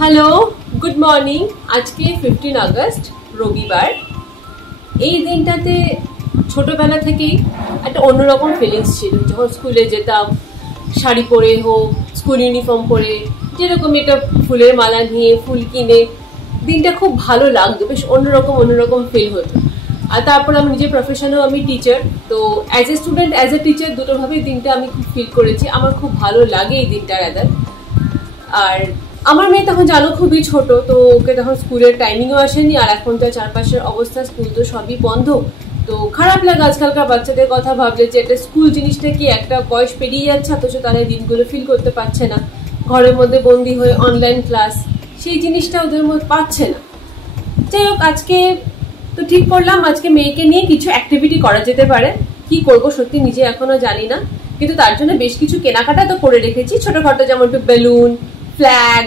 Hello, good morning. আজকে 15 August, রবিবার। এই দিনটাতে ছোটবেলা থেকেই একটা অন্যরকম ফিলিংস ছিল। যখন স্কুলে যেতাম, শাড়ি পরে হোক, স্কুল ইউনিফর্ম পরে, যেরকম একটা ফুলের মালা নিয়ে, ফুল কিনে, দিনটা খুব ভালো লাগতো। বেশ অন্যরকম ফিল হতো। আর তারপর আমি নিজের প্রফেশনেও আমি টিচার, তো as a student, as a teacher, দুটোভাবেই দিনটা আমি খুব ফিল করেছি। আমার খুব ভালো লাগে এই দিনটা রাদার। আর আমার মেয়ে তখন জানো খুবই ছোট, তো ওকে তখন স্কুলের টাইমিংও আসেনি। আর এখন তো চারপাশের অবস্থা, স্কুল তো সবই বন্ধ। তো খারাপ লাগে আজকালকার বাচ্চাদের কথা ভাবলে, যে একটা স্কুল জিনিসটা কি একটা বয়স পেরিয়ে যাচ্ছে, অথচ তারা এই দিনগুলো ফিল করতে পারছে না। ঘরের মধ্যে বন্দি হয়ে অনলাইন ক্লাস, সেই জিনিসটা ওদের মধ্যে পাচ্ছে না। যাই হোক, আজকে তো ঠিক করলাম আজকে মেয়েকে নিয়ে কিছু অ্যাক্টিভিটি করা যেতে পারে। কি করব সত্যি নিজে এখনো জানি না, কিন্তু তার জন্য বেশ কিছু কেনাকাটা তো করে রেখেছি ছোটখাটো, যেমন একটু বেলুন, ফ্ল্যাগ,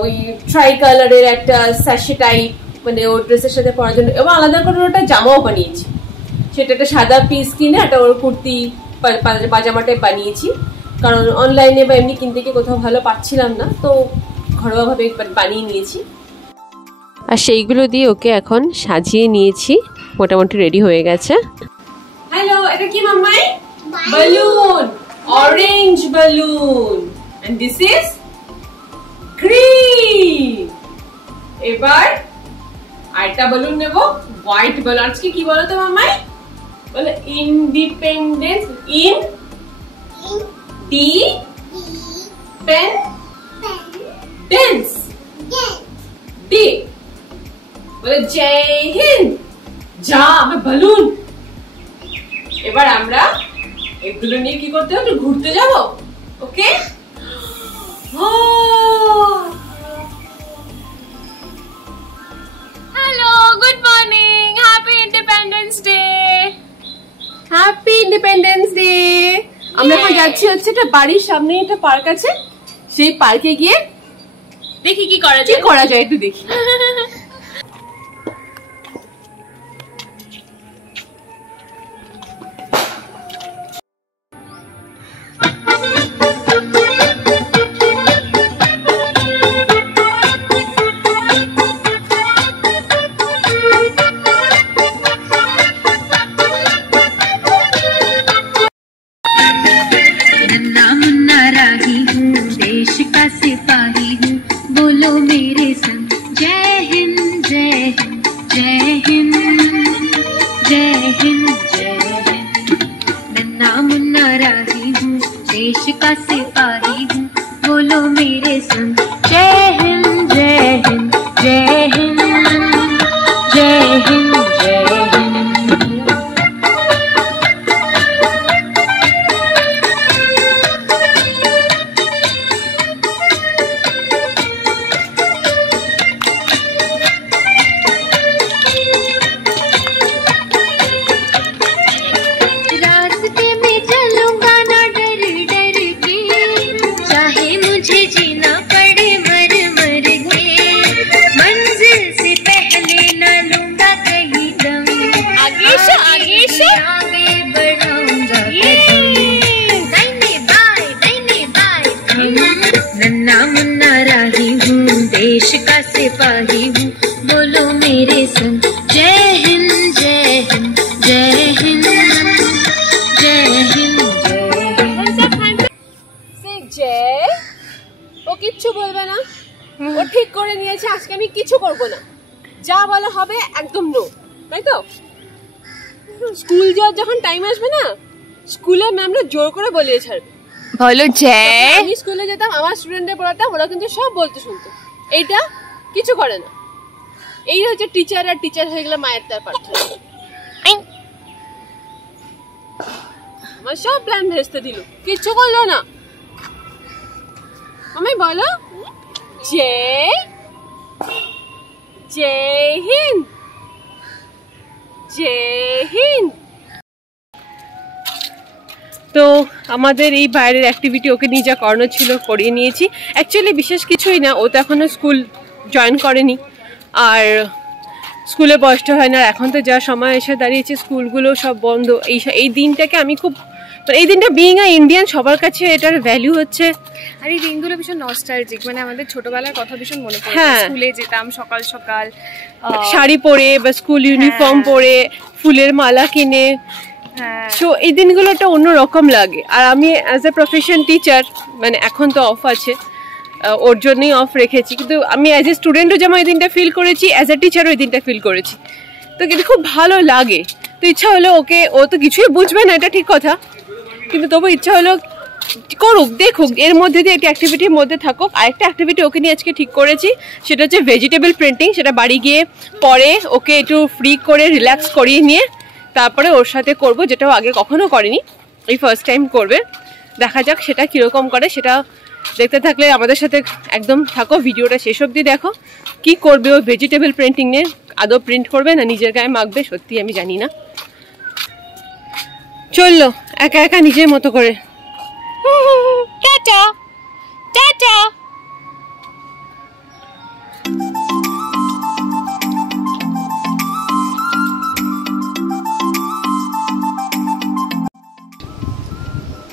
ওই ট্রাই কালারের একটা স্যাশে টাইপ, মানে ওর ড্রেসের সাথে পরার জন্য, এবং আলাদা করে ওটা জামাও বানিয়েছি। সেটা একটা সাদা পিস কিনে একটা ওর কুর্তি পাজামা টাইপ বানিয়েছি, কারণ অনলাইনে বা এমনি কিনতে গিয়ে কোথাও ভালো পাচ্ছিলাম না, তো ঘরোয়াভাবে বানিয়ে নিয়েছি। আর সেইগুলো দিয়ে ওকে এখন সাজিয়ে নিয়েছি, মোটামুটি রেডি হয়ে গেছে। হ্যালো, এটা কি মাম্মাই? Balloon, orange balloon, and this is green. এবার আরেকটা বালুন নেব, হোয়াইট বালুন। আজকে কি বলো তো মাম্মাই? বলে independence, independence, D বলে জয় হিন্দ, যা আমি বালুন। এবার আমরা এগুলো নিয়ে কি করতে হবে? ঘুরতে যাব। Okay, hello, good morning, happy independence day. Happy independence day. আমরা এখন যাচ্ছি হচ্ছে একটা বাড়ির সামনে একটা পার্ক আছে, সেই পার্কে গিয়ে দেখি কি করা যায় একটু দেখি। देश का सिपाही हूँ, बोलो मेरे संग जय हिंद जय हिंद जय हिंद जय हिंद जय हिंद। रास्ते में चलूंगा ना डर डर के, चाहे मुझे जीना पड़े मर मर के, मंजिल से पहले ना लूंगा कहीं दम, आगे से आगे बढ़ाऊंगा दाहिने बाएं नन्ना मुन्ना राही हूँ, देश का सिपाही हूँ, बोलो मेरे संग जय हिंद जय हिंद जय हिंद जय हिंद जय। ও কিচ্ছু বলবে না, ও ঠিক করে নিয়েছে আজকে আমি কিছু করব না, যা বলা হবে একদম নো, তাই তো? স্কুল যাওয়ার যখন টাইম আসবে না, স্কুলে ম্যামরা জোর করে বলিয়ে ছাড়বে, বলো জয়। আমি স্কুলে যেতাম, আমার স্টুডেন্টদের পড়াতাম, ওরা কিন্তু সব বলতে শুনতো। এইটা কিছু করে না। এই হচ্ছে টিচার, আর টিচার হয়ে গেলে মায়ের তার পার্থক্য। আমার সব প্ল্যান ভেস্তে দিল, কিচ্ছু করলো না। আমি বলো জয় জয় হিন্দ জয় হিন্দ। তো আমাদের এই বাইরের অ্যাক্টিভিটি ওকে নিয়ে যা করানো ছিল করিয়ে নিয়েছি। অ্যাকচুয়ালি বিশেষ কিছুই না, ও তো এখনো স্কুল জয়েন করেনি, আর স্কুলে বয়সটা হয় না। এখন তো যা সময় এসে দাঁড়িয়েছে, স্কুলগুলো সব বন্ধ। এই দিনটাকে আমি খুব তো এই দিনটা বিইং আ ইন্ডিয়ান সবার কাছে এটার ভ্যালু হচ্ছে। আর এই দিনগুলো ভীষণ নস্টালজিক, মানে আমাদের ছোটবেলার কথা ভীষণ মনে পড়ে। স্কুলে যেতাম সকাল সকাল শাড়ি পরে বা স্কুল ইউনিফর্ম পরে ফুলের মালা কিনে। তো এই দিনগুলো একটা অন্যরকম লাগে। আর আমি অ্যাজ এ প্রফেশন টিচার, মানে এখন তো অফ আছে, ওর জন্যই অফ রেখেছি, কিন্তু আমি অ্যাজ এ স্টুডেন্টও যেমন এই দিনটা ফিল করেছি, অ্যাজ এ টিচারও এই দিনটা ফিল করেছি। তো কিন্তু খুব ভালো লাগে। তো ইচ্ছা হলো ওকে, ও তো কিছুই বুঝবে না, এটা ঠিক কথা, কিন্তু তবু ইচ্ছা হলো করুক, দেখুক, এর মধ্যে দিয়ে একটা অ্যাক্টিভিটির মধ্যে থাকুক। আরেকটা অ্যাক্টিভিটি ওকে নিয়ে আজকে ঠিক করেছি, সেটা হচ্ছে ভেজিটেবল প্রিন্টিং। সেটা বাড়ি গিয়ে পরে ওকে একটু ফ্রি করে রিল্যাক্স করিয়ে নিয়ে তারপরে ওর সাথে করব, যেটাও আগে কখনো করেনি, এই ফার্স্ট টাইম করবে। দেখা যাক সেটা কীরকম করে। সেটা দেখতে থাকলে আমাদের সাথে একদম থাকো, ভিডিওটা শেষ অবধি দেখো। কি করবে ও ভেজিটেবল প্রিন্টিং নিয়ে? আদৌ প্রিন্ট করবে না নিজের গায়ে মাখবে, সত্যি আমি জানি না। চললো একা একা নিজের মতো করে। Tata tata.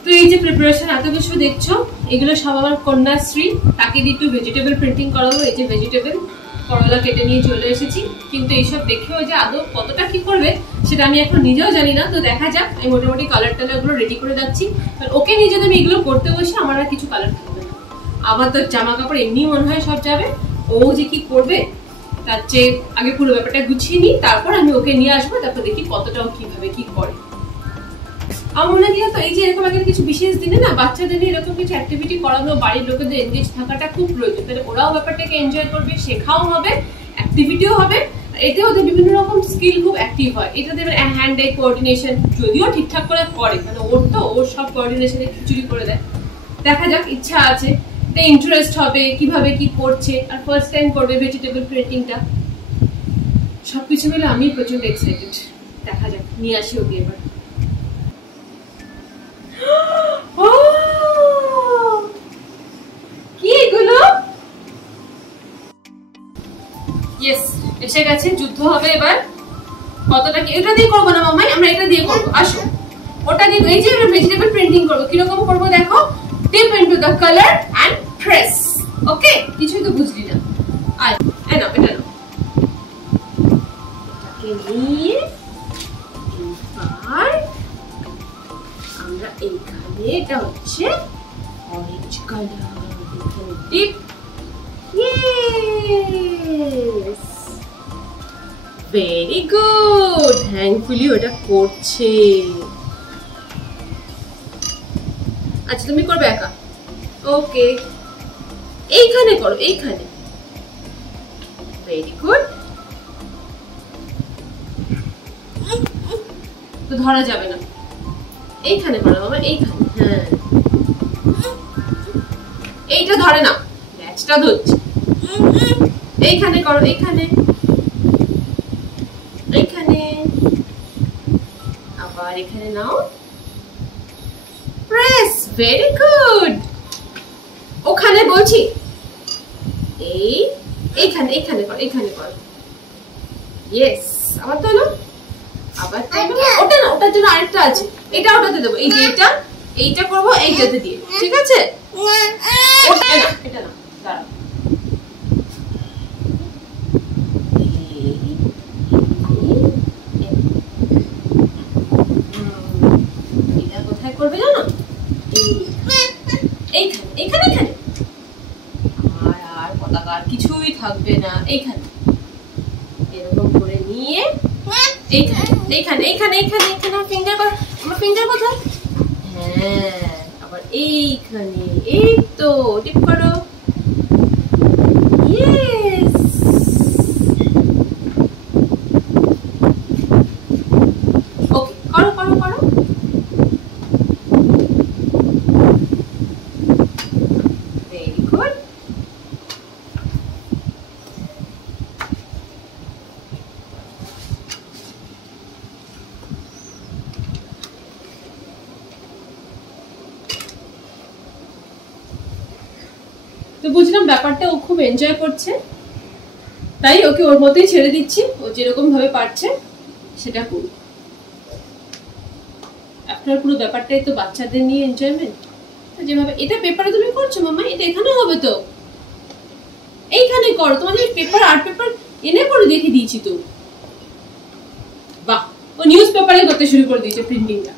তো এই যে প্রিপারেশন এত কিছু দেখছো, এগুলো সব আমার কন্যাশ্রী, তাকে দিয়ে একটু ভেজিটেবল প্রিন্টিং করাবো। এই যে ভেজিটেবল করলা কেটে নিয়ে চলে এসেছি, কিন্তু এইসব দেখেও যে আদৌ কতটা কি করবে সেটা আমি এখন নিজেও জানি না। তো দেখা যাক, আমি মোটামুটি কালার টালার গুলো রেডি করে যাচ্ছি। ওকে নিয়ে যদি আমি এগুলো করতে বসি, আমার আর কিছু কালার থাকবে না। আমার তো জামা কাপড় এমনি মনে হয় সব যাবে। ও যে কি করবে তার চেয়ে আগে পুরো ব্যাপারটা গুছিয়ে নিই, তারপর আমি ওকে নিয়ে আসবো, তারপর দেখি কতটা ও কিভাবে কি করে। আমার মনে হয় তো এই যে এরকম একটা কিছু বিশেষ দিনে না বাচ্চাদের এরকম কিছু অ্যাক্টিভিটি করানো, বাড়ির লোকেদের এনগেজ থাকাটা খুব প্রয়োজন। তাহলে ওরাও ব্যাপারটাকে এনজয় করবে, শেখাও হবে, অ্যাক্টিভিটিও হবে, এতে ওদের বিভিন্ন রকম স্কিল খুব অ্যাক্টিভ হয়। এটা দেবেন হ্যান্ড আই কোঅর্ডিনেশন, যদিও ঠিকঠাক করে করে, মানে ওর সব কোঅর্ডিনেশনে খিচুড়ি করে দেয়। দেখা যাক, ইচ্ছা আছে, ইন্টারেস্ট হবে কিভাবে কি করছে, আর ফার্স্ট টাইম করবে ভেজিটেবল প্রিন্টিংটা। সবকিছু মিলে আমি প্রচন্ড এক্সাইটেড। দেখা যাক, নিয়ে আসি ওকে এবার। কি এগুলো? ইয়েস, এসে গেছে, যুদ্ধ হবে এবার। কতটা কি এটা দিয়ে করবো না মামাই, আমরা এটা দিয়ে করবো। আসো, ওটা দিয়ে এই যে ভেজিটেবল প্রিন্টিং করবো। কিরকম করবো দেখো, dip into the color and press. ওকে, কিছুই তো বুঝলি না। আর এটা নাও, এটাকে নিয়ে এবার আমরা এইখানে, এটা হচ্ছে অরেঞ্জ কালার, এখানে deep. Yes, very good, thankfully ওটা করছে। আচ্ছা, তুমি করবে একা? ওকে, এইখানে করো, এইখানে। Very good. তো ধরা যাবে না, এইখানে করো বাবা, এইখানে। হ্যাঁ, এইটা ধরে না, ম্যাচটা ধরছে। এইখানে করো, এইখানে, এইখানে, আবার এখানে নাও, প্রেস। Very good. ওখানে বলছি, এইখানে, এইখানে করো, এইখানে করো। ইয়েস, আবার তোলো, আবার তোলো। ওটা না, ওটার জন্য আরেকটা আছে, এটা ওটাতে দেবো। এই যে এইটা করবো এইটাতে দিয়ে, ঠিক আছে? ওটা না, এটা না, দাঁড়াও। এটা কোথায় করবে জানো? এইখানে, এইখানে, এইখানে। আর পতাকা আর কিছুই থাকবে না। এইখানে এরকম করে নিয়ে এইখানে, এইখানে, এইখানে, এইখানে, এইখানে ফিঙ্গার কর। আমার ফিঙ্গার কোথায়? হ্যাঁ, আবার এইখানে। এই তো, টিপ করো। ইয়েস, ওকে, করো করো করো। Very good. তো বুঝলাম ব্যাপারটা ও খুব এনজয় করছে, তাই ওকে ওর মতোই ছেড়ে দিচ্ছি। ও যেরকম ভাবে পারছে সেটা করুক। আপনার পুরো ব্যাপারটাই তো বাচ্চাদের নিয়ে এনজয়মেন্ট। যেভাবে এটা পেপারে তুমি করছো মামা, এটা এখানেও হবে তো, এইখানে করো, তোমাদের পেপার আর্ট পেপার এনে করে দেখে দিয়েছি তো। বাহ, ও নিউজ পেপারে করতে শুরু করে দিয়েছে প্রিন্টিংটা।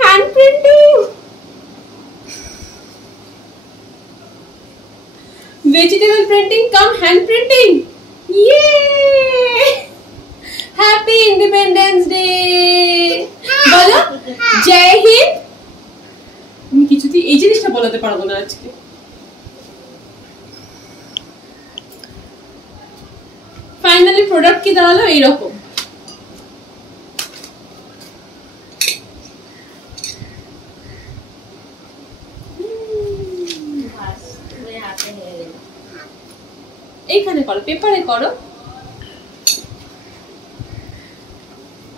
Hand printing, vegetable printing come hand printing. Yay! Happy Independence Day! বলো জয় হিন্দ। আমি কিছুতেই এই জিনিসটা বলতে পারবো না আজকে। ফাইনালি প্রোডাক্ট কি দাঁড়ালো এইরকম। এইখানে করো, পেপারে করো।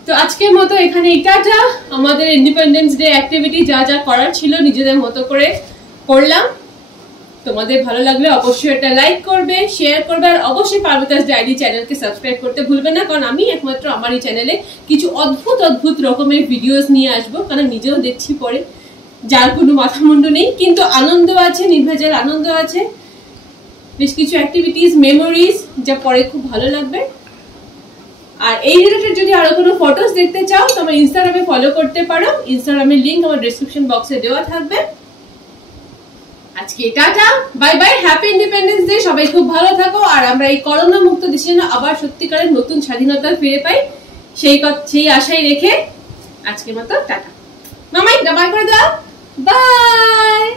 তো আজকের মতো এখানে টাটা। আমাদের ইন্ডিপেন্ডেন্স ডে অ্যাক্টিভিটি যা যা করার ছিল নিজেদের মতো করে করলাম। তোমাদের ভালো লাগলে অবশ্যই এটা লাইক করবে, শেয়ার করবে, আর অবশ্যই পারমিতাস ডায়েরি চ্যানেলকে সাবস্ক্রাইব করতে ভুলবে না, কারণ আমি একমাত্র আমার এই চ্যানেলে কিছু অদ্ভুত অদ্ভুত রকমের ভিডিওস নিয়ে আসবো, কারণ নিজেও দেখছি পরে যার কোনো মাথা মুন্ডু নেই, কিন্তু আনন্দ আছে, নির্ভেজাল আনন্দ আছে, বেশ কিছু অ্যাক্টিভিটিস, মেমোরিজ যা পরে খুব ভালো লাগবে। আর এই রিলেটেড যদি আরো কোনো ফটোস দেখতে চাও তো আমার ইনস্টাগ্রামে ফলো করতে পারো, ইনস্টাগ্রামের লিংক আমার ডেসক্রিপশন বক্সে দেওয়া থাকবে। আজকে tata, bye bye, happy independence day, সবাই খুব ভালো থাকো, আর আমরা এই করোনা মুক্ত দেশে যেন আবার সত্যিকারের নতুন স্বাধীনতা ফিরে পাই সেই আশাই রেখে আজকের মতো টাটা। মামাই বাই করে দাও, বাই।